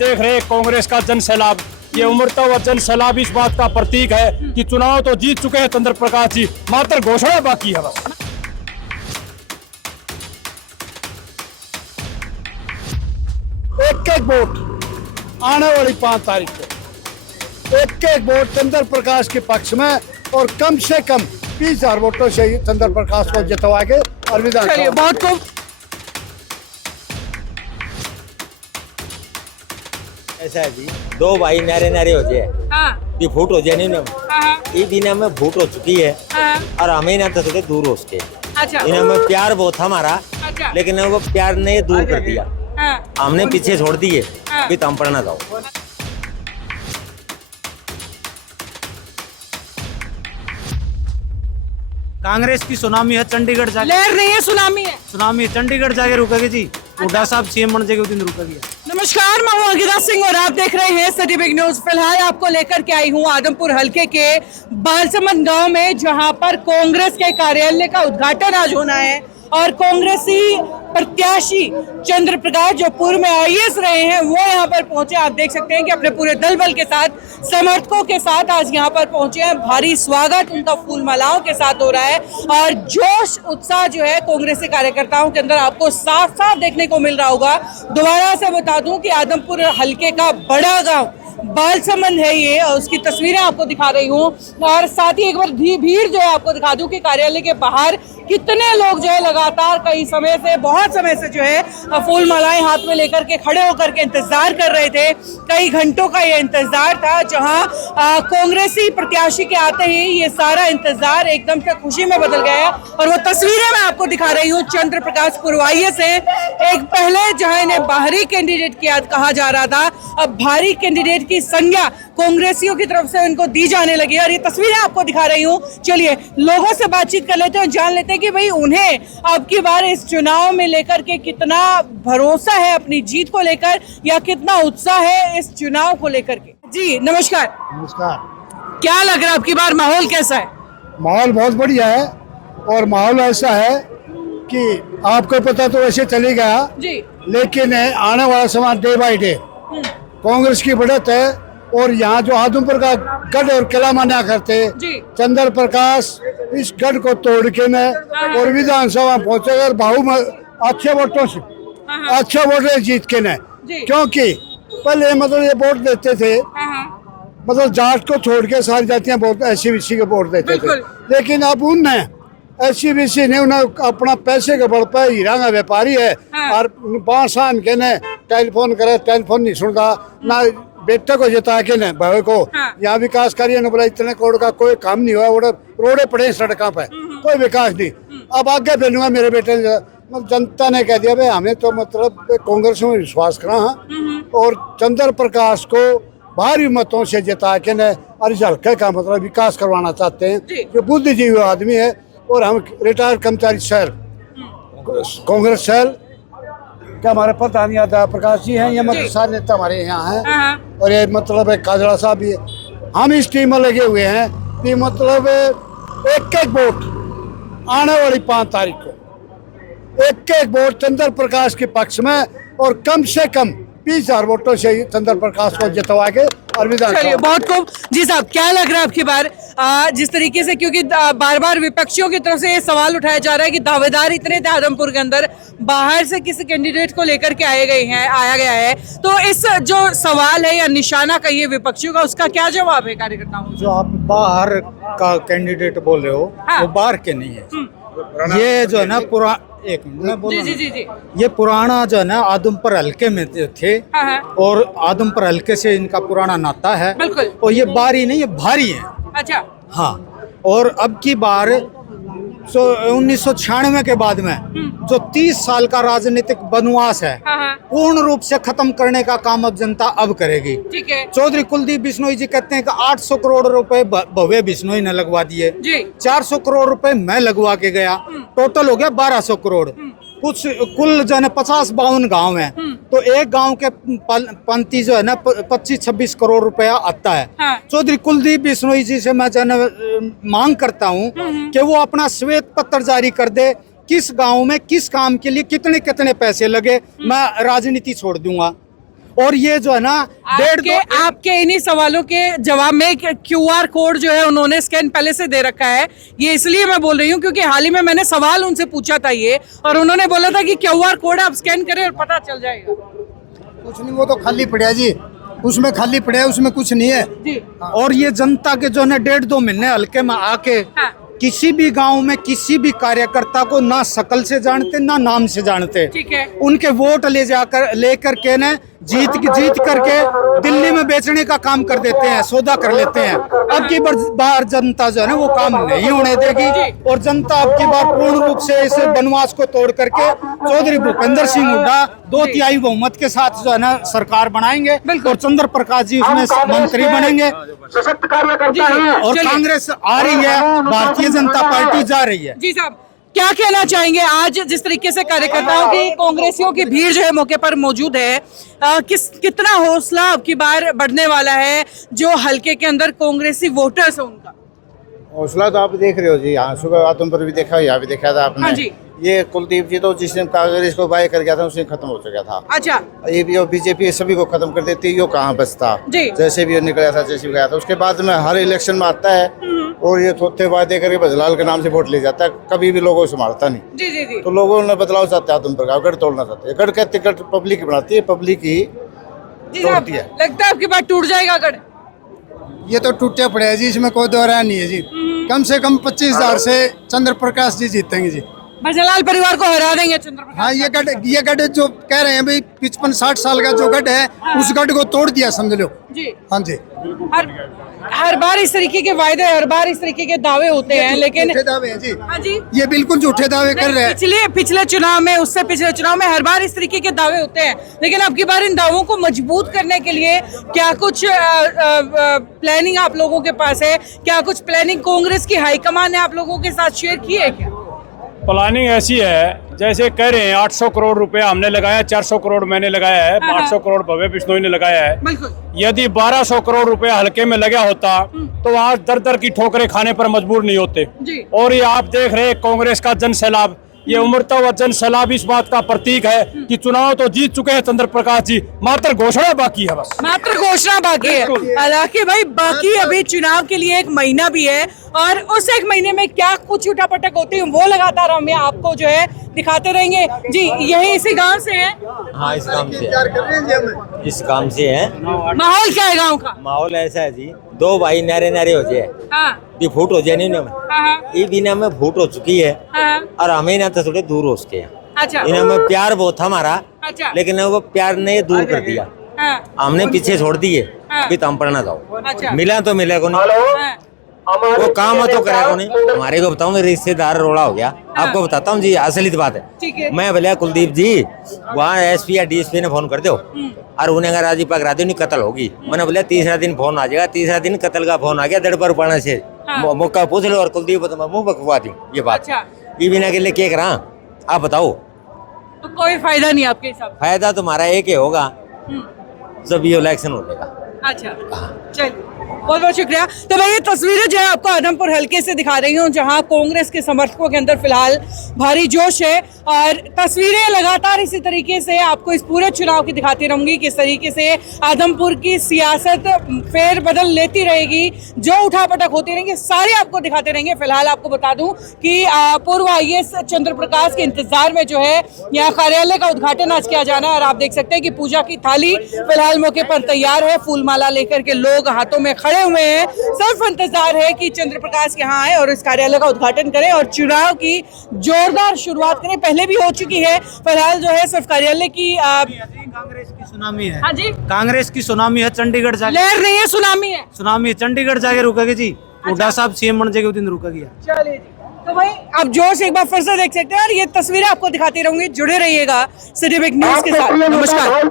देख रहे हैं कांग्रेस का जन सैलाब, ये उमड़ता हुआ जन सैलाब इस बात का प्रतीक है कि चुनाव तो जीत चुके हैं चंद्र प्रकाश जी, मात्र घोषणा बाकी है बस। एक एक वोट आने वाली 5 तारीख को एक एक वोट चंद्र प्रकाश के पक्ष में और कम से कम 20,000 वोटों से चंद्र प्रकाश को जितवा के और विधानसभा। बहुत खूब। ऐसा है जी, दो भाई नारे नारे हो जाए, हाँ, ये फूट हो जाए नहीं ना, हाँ, ये दिन में फूट हो चुकी है हाँ, और हमें ना तो सके दूर हो उसके। अच्छा, इन्हें में प्यार बहुत था हमारा, अच्छा, लेकिन वो प्यार ने दूर कर दिया, हाँ, हमने पीछे छोड़ दिए, हाँ। भी तम पढ़ना जाओ। कांग्रेस की सुनामी है चंडीगढ़ जाके, लहर नहीं है, सुनामी है। सुनामी चंडीगढ़ जाके रुकेगी जी। हुड्डा साहब सीएम बन जाएंगे उस दिन रुकेगी। नमस्कार, मैं हूं अंकिता सिंह और आप देख रहे हैं सिटी बिग न्यूज। फिलहाल आपको लेकर के आई हूं आदमपुर हलके के बालसमंद गांव में, जहां पर कांग्रेस के कार्यालय का उद्घाटन आज होना है और कांग्रेसी प्रत्याशी चंद्र प्रकाश जो पूर्व में आईएएस रहे हैं वो यहां पर पहुंचे। आप देख सकते हैं कि अपने पूरे दल बल के साथ, समर्थकों के साथ आज यहां पर पहुंचे हैं। भारी स्वागत उनका फूल मालाओं के साथ हो रहा है और जोश उत्साह जो है कांग्रेसी कार्यकर्ताओं के अंदर आपको साफ साफ देखने को मिल रहा होगा। दोबारा से बता दूं कि आदमपुर हलके का बड़ा गाँव बालसमंद है ये, और उसकी तस्वीरें आपको दिखा रही हूँ और साथ ही एक बार भीड़ जो है आपको दिखा दूं कि कार्यालय के बाहर कितने लोग जो है लगातार कई समय से, बहुत समय से जो है फूल मालाएं हाथ में लेकर के खड़े होकर के इंतजार कर रहे थे। कई घंटों का ये इंतजार था, जहां कांग्रेसी प्रत्याशी के आते ही ये सारा इंतजार एकदम से खुशी में बदल गया है। और वो तस्वीरें मैं आपको दिखा रही हूँ, चंद्र प्रकाश पूर्व आईएएस है। एक पहले जो है इन्हें बाहरी कैंडिडेट कहा जा रहा था, अब भारी कैंडिडेट की संज्ञा कांग्रेसियों की तरफ से उनको दी जाने लगी और ये तस्वीरें आपको दिखा रही हूँ। चलिए लोगों से बातचीत कर लेते हैं, जान लेते हैं कि भाई उन्हें अब की बार इस चुनाव में लेकर के कितना भरोसा है अपनी जीत को लेकर, या कितना उत्साह है इस चुनाव को लेकर के। जी नमस्कार। नमस्कार। क्या लग रहा है अब की बार माहौल कैसा है? माहौल बहुत बढ़िया है और माहौल ऐसा है कि आपको पता तो वैसे चली गया जी, लेकिन आने वाला समय डे बाय डे कांग्रेस की बढ़त है। और यहाँ जो आदमपुर का गढ़ और किला माना करते जी। चंद्र प्रकाश इस गढ़ को तोड़ के न और विधानसभा पहुंचेगा भाऊ में अच्छे वोटों से, अच्छे वोट जीत के न, जी। क्योंकि पहले मतलब ये वोट देते थे, मतलब जाट को छोड़ के सारी जातियां वोट एससीबीसी के वोट देते थे, बिल्कुल। लेकिन अब उनने एससीबीसी ने उन्हें अपना पैसे के बल पर हीरा का व्यापारी है और 5 साल के ने टेलीफोन करे, टेलीफोन नहीं सुनता ना, बेटे को जिता के ने भाई को यहाँ विकास करिए न, बोला इतने करोड़ का कोई काम नहीं हुआ, रोडे पड़े सड़कों पे, कोई विकास नहीं। अब आगे बढ़ूंगा मेरे बेटे ने, जनता ने कह दिया भाई हमें तो मतलब कांग्रेस में विश्वास करा और चंद्र प्रकाश को भारी मतों से जिता के ने और इस हल्के का मतलब विकास करवाना चाहते हैं। जो बुद्धिजीवी आदमी है और हम रिटायर्ड कर्मचारी सेल, कांग्रेस सेल क्या हमारे प्रधान यादव प्रकाश जी हैं, ये मतलब सारे नेता हमारे यहाँ हैं और ये मतलब काजड़ा साहब भी है। हम इस टीम में लगे हुए हैं कि मतलब एक एक वोट आने वाली 5 तारीख को एक एक वोट चंद्र प्रकाश के पक्ष में और कम से कम 20,000 वोटों से चंद्र प्रकाश को जितवा के और विधानसभा। बहुत खूब। जी साहब, क्या लग रहा है आपकी बार जिस तरीके से, क्योंकि बार बार विपक्षियों की तरफ से ये सवाल उठाया जा रहा है कि दावेदार इतने थे आदमपुर के अंदर, बाहर से किसी कैंडिडेट को लेकर के आया गया है, तो इस जो सवाल है या निशाना कहिए विपक्षियों का, उसका क्या जवाब है कार्यकर्ताओं को? जो आप बाहर का कैंडिडेट बोल रहे हो वो बाहर के नहीं है, ये जो है ना एक मिनट जी जी जी जी, ये पुराना जो है ना आदमपुर हल्के में थे और आदमपुर हल्के से इनका पुराना नाता है। बिल्कुल। और ये बारी नहीं, ये भारी है। अच्छा। हाँ, और अब की बार 1996 के बाद में जो 30 साल का राजनीतिक वनवास है पूर्ण रूप से खत्म करने का काम अब जनता अब करेगी। ठीक है। चौधरी कुलदीप बिश्नोई जी कहते हैं कि 800 करोड़ रुपए भव्य बिश्नोई ने लगवा दिए, 400 करोड़ रुपए मैं लगवा के गया, टोटल हो गया 1200 करोड़। कुछ कुल जो है ना 50-52 गाँव है, तो एक गांव के पंती जो है ना 25-26 करोड़ रुपया आता है। चौधरी कुलदीप बिश्नोई जी से मैं जो है मांग करता हूं कि वो अपना श्वेत पत्र जारी कर दे, किस गांव में किस काम के लिए कितने कितने पैसे लगे, मैं राजनीति छोड़ दूंगा। और ये जो है ना आपके इन्हीं सवालों के जवाब में QR कोड जो है उन्होंने स्कैन पहले से दे रखा है। ये इसलिए मैं बोल रही हूँ क्योंकि हाल ही में मैंने सवाल उनसे पूछा था ये, और उन्होंने बोला था कि QR कोड आप स्कैन करें और पता चल जाएगा। कुछ नहीं, वो तो खाली पड़ा जी, उसमें खाली पड़ा है, उसमें कुछ नहीं है जी। और ये जनता के जो है 1.5-2 महीने हल्के में आके हाँ। किसी भी गांव में किसी भी कार्यकर्ता को ना शकल से जानते ना नाम से जानते। ठीक है। उनके वोट लेकर के न जीत करके दिल्ली में बेचने का काम कर देते हैं, सौदा कर लेते हैं। अब की बार जनता जो है ना वो काम नहीं होने देगी, और जनता अब की बार पूर्ण रूप से इस वनवास को तोड़ करके चौधरी भूपेंद्र सिंह हुड्डा 2/3 बहुमत के साथ जो है ना सरकार बनाएंगे, और चंद्र प्रकाश जी उसमें मंत्री बनेंगे, और कांग्रेस आ रही है, भारतीय जनता पार्टी जा रही है। जी साहब, क्या कहना चाहेंगे आज जिस तरीके से कार्यकर्ताओं की, कांग्रेसियों की भीड़ जो है मौके पर मौजूद है, कितना हौसला अब की बार बढ़ने वाला है जो हल्के के अंदर कांग्रेसी वोटर्स है उनका? हौसला तो आप देख रहे हो जी, यहाँ सुबह आदमपुर भी देखा, यहाँ भी देखा था आपने। हाँ जी। ये कुलदीप जी तो जिस दिन कांग्रेस को बाय कर गया था उसी खत्म हो चुका था। अच्छा। ये भी बीजेपी सभी को खत्म कर देती, यो कहाँ बचता जी। जैसे भी निकला था जैसे भी गया था। उसके बाद में हर इलेक्शन में आता है और ये थोथे वादे करके बजलाल के नाम से वोट ले जाता है, कभी भी लोगों को संभालता नहीं। जी जी जी। तो लोगों ने बदलाव चाहते हैं, आदमपुर का गढ़ तोड़ना चाहते हैं। गढ़ कहते गढ़ पब्लिक बनाती है, पब्लिक ही तोड़ती है। लगता है आपकी बात टूट जाएगा गढ़? ये तो टूटे पड़े है जी, इसमें कोई दो राय नहीं है जी। कम से कम 25,000 से चंद्र प्रकाश जी जीतेंगे जी। बजलाल परिवार को हरा देंगे चंद्र प्रकाश। हाँ, ये गढ़ जो कह रहे हैं भाई 55-60 साल का जो गढ़ है, उस गढ़ को तोड़ दिया समझ लो जी। हाँ जी। हर बार इस तरीके के वायदे, हर बार इस तरीके के दावे होते हैं, लेकिन झूठे दावे हैं जी। हाँ जी, ये बिल्कुल झूठे दावे कर रहे हैं। पिछले चुनाव में, उससे पिछले चुनाव में हर बार इस तरीके के दावे होते हैं, लेकिन अब की बार इन दावों को मजबूत करने के लिए क्या कुछ प्लानिंग आप लोगों के पास है? क्या कुछ प्लानिंग कांग्रेस की हाईकमान ने आप लोगों के साथ शेयर की है क्या? प्लानिंग ऐसी है, जैसे कह रहे हैं 800 करोड़ रुपया हमने लगाया, 400 करोड़ मैंने लगाया है, 800 करोड़ भव्य बिश्नोई ने लगाया है। बिल्कुल। यदि 1200 करोड़ रुपया हल्के में लगा होता तो आज दर की ठोकरें खाने पर मजबूर नहीं होते जी। और ये आप देख रहे हैं कांग्रेस का जन सैलाब, ये उमड़ता हुआ जन सैलाब इस बात का प्रतीक है कि चुनाव तो जीत चुके हैं चंद्र प्रकाश जी, मात्र घोषणा बाकी है। बस मात्र घोषणा बाकी है। हालांकि भाई बाकी अभी चुनाव के लिए 1 महीना भी है, और उस 1 महीने में क्या कुछ उठापटक होती है वो लगातार हम आपको जो है दिखाते रहेंगे। जी, यही इसी गांव से है? हाँ, इस काम से है, इस काम से है। माहौल क्या है गांव का? माहौल ऐसा है जी, 2 भाई नारे हो जाए, ये फूट हो जाए नहीं ना, ये बिना में फूट हो चुकी है, और हमें ना तो थोड़े दूर हो सके। अच्छा। इन्हें में प्यार बहुत था हमारा, अच्छा। लेकिन वो प्यार ने दूर कर दिया, हमने पीछे छोड़ दिए भी तुम पढ़ना जाओ। अच्छा। मिला तो मिले को नहीं, वो काम तो करे को नहीं। हमारे को बताऊँ, रिश्तेदार रोड़ा हो गया। आपको बताता हूँ जी, असली बात है। मैं बोलिया कुलदीप जी वहाँ SP या DSP ने फोन कर दो, और उन्हें अगर राजी पकड़ा दो नहीं कत्ल होगी। मैंने बोला 3रा दिन फोन आ जाएगा, 3रा दिन कत्ल का फोन आ गया, 1.5 रुपया से मौका पूछ लो, और कुलदीप तो मैं मुँह बकवा दूँ ये बात। ये बिना के लिए क्या करा आप बताओ? तो कोई फायदा नहीं आपके हिसाब? फायदा तुम्हारा एक ही होगा जब ये इलेक्शन हो जाएगा। अच्छा, चलिए, बहुत बहुत शुक्रिया। तो भाई ये तस्वीरें जो है आपको आदमपुर हल्के से दिखा रही हूँ, जहाँ कांग्रेस के समर्थकों के अंदर फिलहाल भारी जोश है, और तस्वीरें लगातार इसी तरीके से आपको इस पूरे चुनाव की दिखाती रहूंगी, किस तरीके से आदमपुर की सियासत फेर बदल लेती रहेगी, जो उठापटक होती रहेंगी सारी आपको दिखाते रहेंगे। फिलहाल आपको बता दूं कि पूर्व IAS चंद्र प्रकाश के इंतजार में जो है यहाँ कार्यालय का उद्घाटन आज किया जाना है, और आप देख सकते हैं कि पूजा की थाली फिलहाल मौके पर तैयार है, फूलमाला लेकर के लोग हाथों में खड़े हुए हैं, सिर्फ इंतजार है कि चंद्र प्रकाश यहाँ आए और इस कार्यालय का उद्घाटन करें और चुनाव की जोरदार शुरुआत करें। पहले भी हो चुकी है, फिलहाल जो है सिर्फ कार्यालय की कांग्रेस की सुनामी है। हाँ जी, कांग्रेस की सुनामी है, चंडीगढ़ जाके लहर नहीं है, सुनामी है। सुनामी है, चंडीगढ़ जाके रुकेगी जी। हुड्डा साहब CM बन जाएंगे उस दिन रुकेगी। चलिए जी, तो भाई आप जोश एक बार फिर से देख सकते हैं, और ये तस्वीरें आपको दिखाती रहूंगी। जुड़े रहिएगा सिटी बिग न्यूज के साथ। नमस्कार।